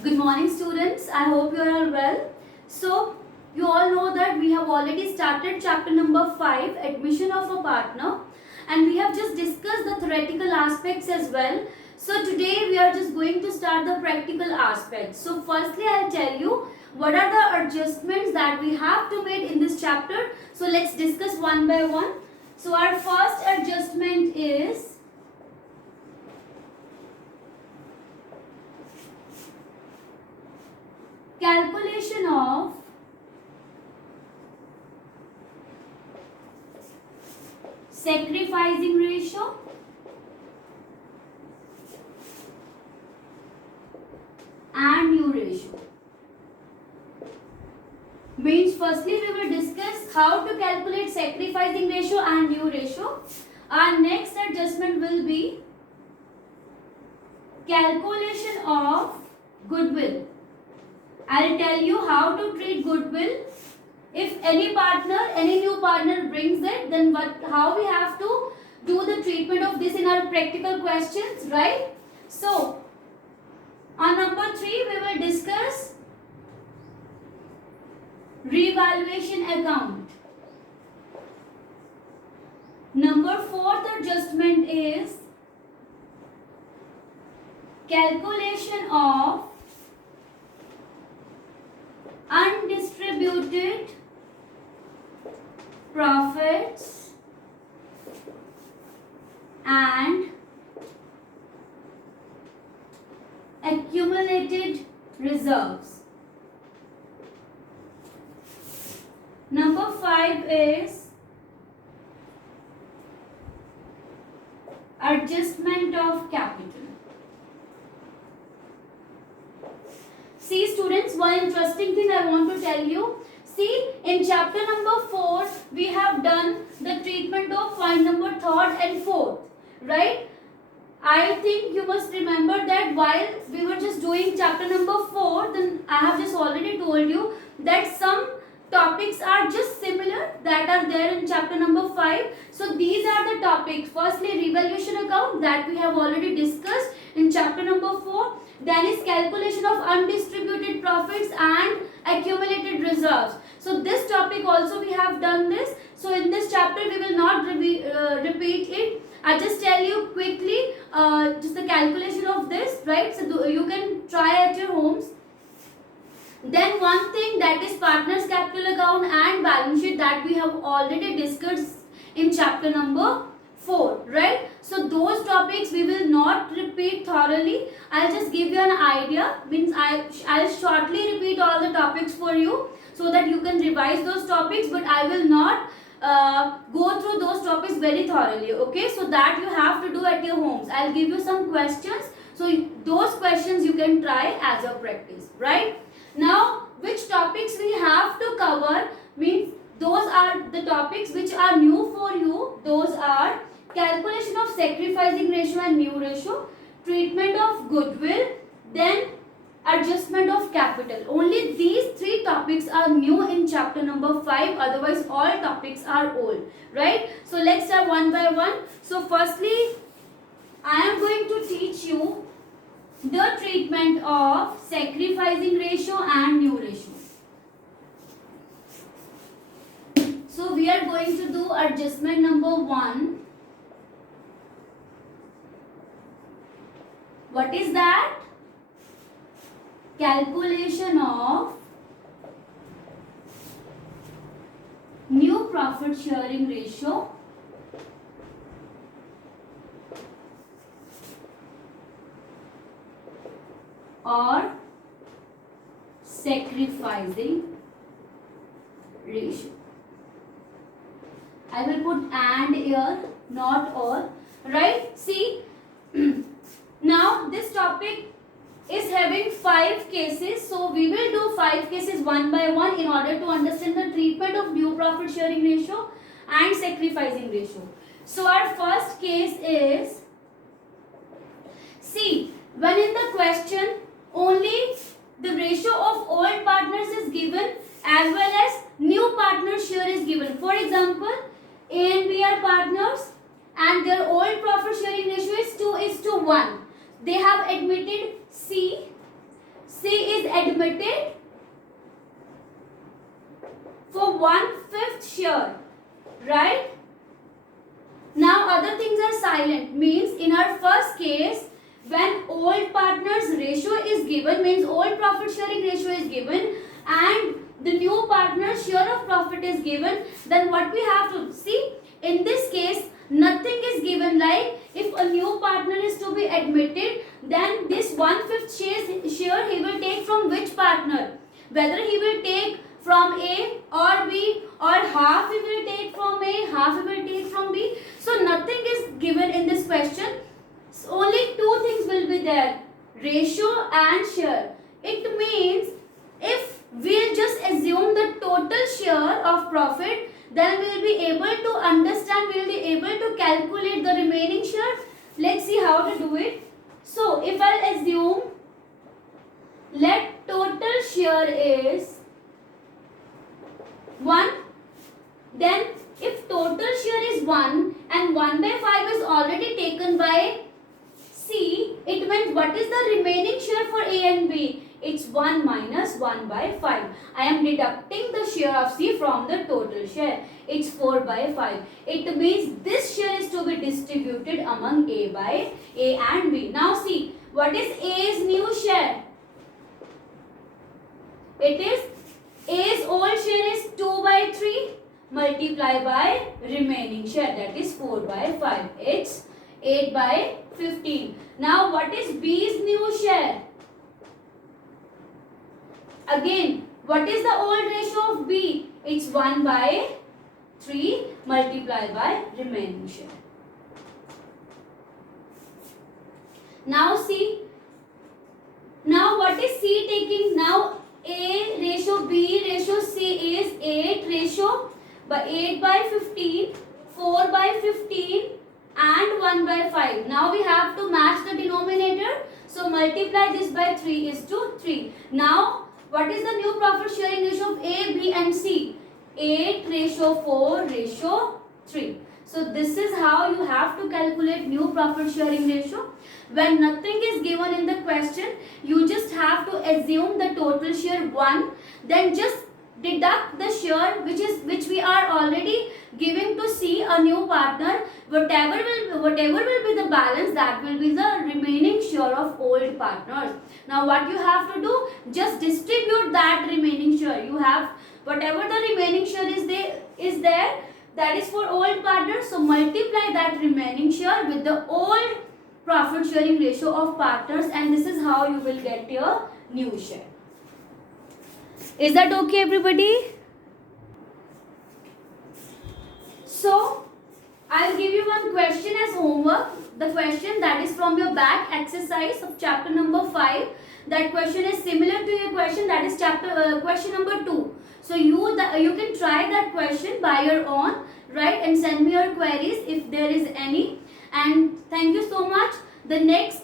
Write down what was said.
Good morning, students. I hope you are all well. So, you all know that we have already started chapter number 5, admission of a partner, and we have just discussed the theoretical aspects as well. So, today we are just going to start the practical aspects. So, firstly, I'll tell you what are the adjustments that we have to make in this chapter. So, let's discuss one by one. So, our first adjustment is calculation of sacrificing ratio and new ratio. Means firstly we will discuss how to calculate sacrificing ratio and new ratio. Our next adjustment will be calculation of goodwill. I'll tell you how to treat goodwill. If any new partner brings it, then how we have to do the treatment of this in our practical questions, right? So, on number 3, we will discuss revaluation account. Number 4th adjustment is calculation of undistributed profits and accumulated reserves. Number 5 is adjustment of capital. See students, one interesting thing I want to tell you. See, in chapter number 4, we have done the treatment of point number 3rd and 4th, right? I think you must remember that while we were just doing chapter number 4, then I have just already told you that some topics are just similar that are there in chapter number 5. So these are the topics. Firstly, revaluation account that we have already discussed in chapter number 4. Then is calculation of undistributed profits and accumulated reserves. So this topic also we have done this. So in this chapter we will not repeat it. I just tell you quickly just the calculation of this, right? So you can try at your homes. Then one thing, that is partners capital account and balance sheet, that we have already discussed in chapter number 4, right? So those topics we will not repeat thoroughly. I'll just give you an idea. Means I'll shortly repeat all the topics for you so that you can revise those topics, but I will not go through those topics very thoroughly, okay? So that you have to do at your homes. I'll give you some questions. So those questions you can try as a practice, right? Now, which topics we have to cover, means those are the topics which are new for you. Those are calculation of sacrificing ratio and new ratio, treatment of goodwill, then adjustment of capital. Only these 3 topics are new in chapter number 5. Otherwise, all topics are old, right? So, let's start one by one. So, firstly, I am going to teach you the treatment of sacrificing ratio and new ratio. So we are going to do adjustment number 1. What is that? Calculation of new profit sharing ratio or sacrificing ratio. I will put and here, not or, right? See, now this topic is having 5 cases. So we will do 5 cases one by one in order to understand the treatment of new profit sharing ratio and sacrificing ratio. So our first case is, see, when in the question only the ratio of old partners is given as well as new partner share is given. For example, A and B are partners and their old profit sharing ratio is 2:1. They have admitted C. C admitted for 1/5 share, right? Now other things are silent, means in our first case, when old partners ratio is given, means old profit sharing ratio is given and the new partner's share of profit is given, then what we have to see, in this case nothing is given. Like if a new partner is to be admitted, then this 1/5 share he will take from which partner, whether he will take from A or B, or half he will take from A, half he will take from B. So nothing is given in this question. So only two things will be there, ratio and share. It means if we'll just assume the total share of profit, then we'll be able to understand, we'll be able to calculate the remaining share. Let's see how to do it. So if I'll assume, let total share is 1, then if total share is 1 and 1/5 is already taken by C, it means what is the remaining share for A and B? It's 1 minus 1/5. I am deducting the share of C from the total share. It's 4/5. It means this share is to be distributed among A and B. Now see, what is A's new share? It is A's old share is 2/3 multiplied by remaining share, that is 4/5. It's 8/15. Now what is B's new share? Again, what is the old ratio of B? It's 1/3 multiplied by remaining share. Now see, now what is C taking? Now A ratio B ratio C is 8/15, 4/15 and 1/5. Now we have to match the denominator. So multiply this by 3 is to 3. Now what is the new profit sharing ratio of A, B and C? 8:4:3. So this is how you have to calculate new profit sharing ratio. When nothing is given in the question, you just have to assume the total share 1, then just deduct the share which we are already giving to C, a new partner. Whatever will be the balance, that will be the remaining share of old partners. Now what you have to do, just distribute that remaining share. You have whatever the remaining share is there, that is for old partners. So multiply that remaining share with the old profit sharing ratio of partners, and this is how you will get your new share. Is that okay, everybody? So I'll give you one question as homework. The question that is from your back exercise of chapter number 5. That question is similar to your question that is question number 2. So you can try that question by your own, right, and send me your queries if there is any. And thank you so much. The next